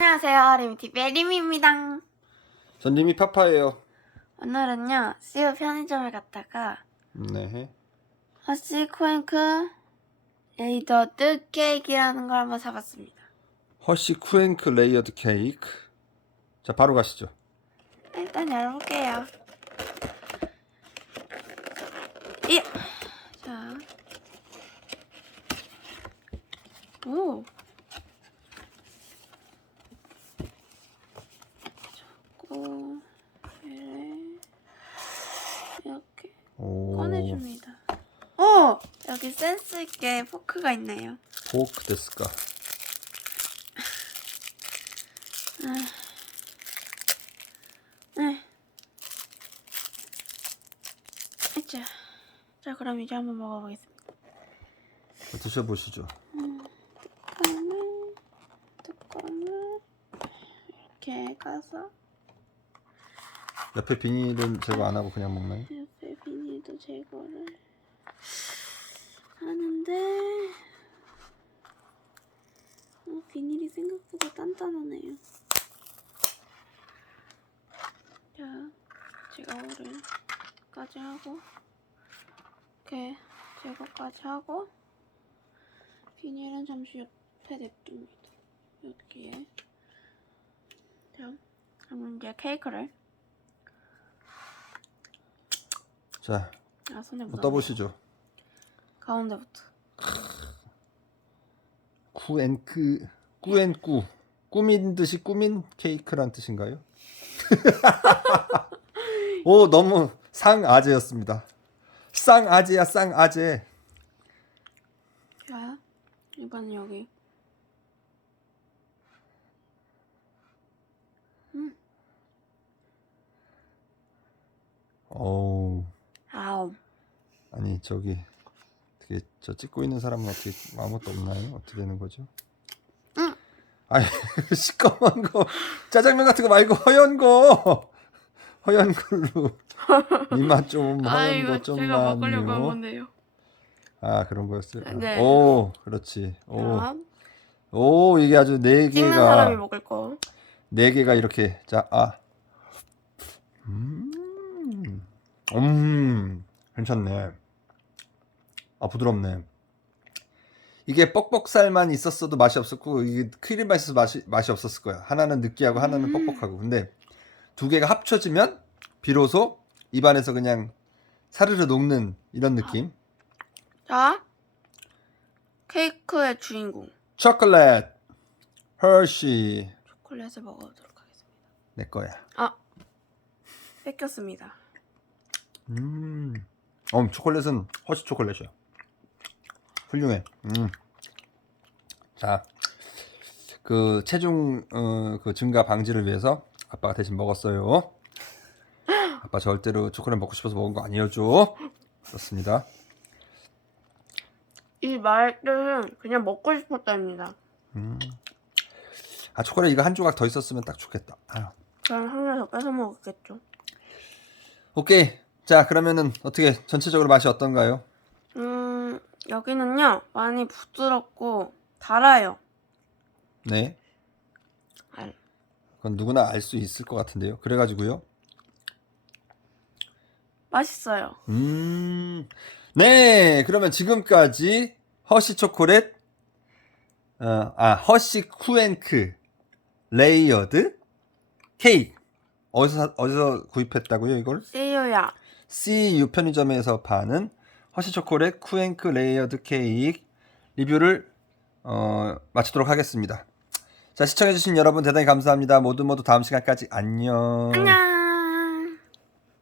안녕하세요. 리미티비의 리미입니다. 전 님이 파파예요. 오늘은요, 시우 편의점에 갔다가 네. 허쉬 쿠앤크 에이더드 케이크라는 걸 한번 사봤습니다. 허쉬 쿠앤크 레이어드 케이크. 자, 바로 가시죠. 일단 열어볼게요. 이, 자, 오, 자꾸 얘를 이렇게 오. 꺼내줍니다. 오, 여기 센스 있게 포크가 있네요. 포크 데스까. 네. 자, 자 그럼 이제 한번 먹어보겠습니다. 드셔 보시죠. 뚜껑을 뚜껑을 이렇게 까서 옆에 비닐은 제거 안 하고 그냥 먹나요? 옆에 비닐도 제거를 하는데 어, 비닐이 생각보다 단단하네요. 자, 제거를까지 하고 이렇게 제거까지 하고 비닐은 잠시 옆에 냅둡니다. 여기에 자, 그럼 이제 케이크를 자, 아 손에 뭐 묻어. 떠보시죠. 가운데부터. 쿠앤크 꾸앤꾸 꾸민 듯이 꾸민 케이크란 뜻인가요? 오 너무 쌍아재였습니다. 쌍아재야 쌍아재. 자, 이번엔 여기. 어우 아우. 아니 저기 어떻게 저 찍고 있는 사람은 어떻게 아무것도 없나요? 어떻게 되는 거죠? 응. 아니 시꺼먼 거 짜장면 같은 거 말고 허연 거 허연 걸로 이맛 좀아 허연 이거 거 제가 먹으려고 한 좀만요. 건데요. 아 그런 거였어요. 네. 오 그렇지. 오, 자, 오 이게 아주 네 찍는 사람이 개가 먹을 거. 네 개가 이렇게 자 아. 음, 음 괜찮네. 아 부드럽네. 이게 뻑뻑살만 있었어도 맛이 없었고 이게 크림만 있어서 맛이 맛이 없었을 거야. 하나는 느끼하고 하나는 음. 뻑뻑하고. 근데 두 개가 합쳐지면 비로소 입안에서 그냥 사르르 녹는 이런 느낌. 자, 케이크의 주인공 초콜릿 허쉬 초콜릿을 먹어보도록 하겠습니다. 내 거야. 아, 뺏겼습니다. 음, 어 초콜릿은 허쉬 초콜릿이야. 훌륭해. 음. 자, 그 체중 어, 그 증가 방지를 위해서 아빠가 대신 먹었어요. 아빠 절대로 초콜릿 먹고 싶어서 먹은 거 아니었죠? 그렇습니다. 이 말은 그냥 먹고 싶었다입니다. 음. 아 초콜릿 이거 한 조각 더 있었으면 딱 좋겠다. 아유. 그럼 한개더 뺏어 먹었겠죠. 오케이. 자 그러면은 어떻게 전체적으로 맛이 어떤가요? 음, 여기는요 많이 부드럽고 달아요. 네. 알. 그건 누구나 알 수 있을 것 같은데요. 그래가지고요. 맛있어요. 음, 네. 그러면 지금까지 허쉬 초콜릿, 어, 아, 허쉬 쿠앤크 레이어드 케이크. 어디서, 사- 어디서 구입했다고요, 이걸? 씨유야. CU 편의점에서 파는 허쉬 초콜릿 쿠앤크 레이어드 케이크 리뷰를 어, 마치도록 하겠습니다. 자, 시청해주신 여러분 대단히 감사합니다. 모두 모두 다음 시간까지 안녕. 안녕.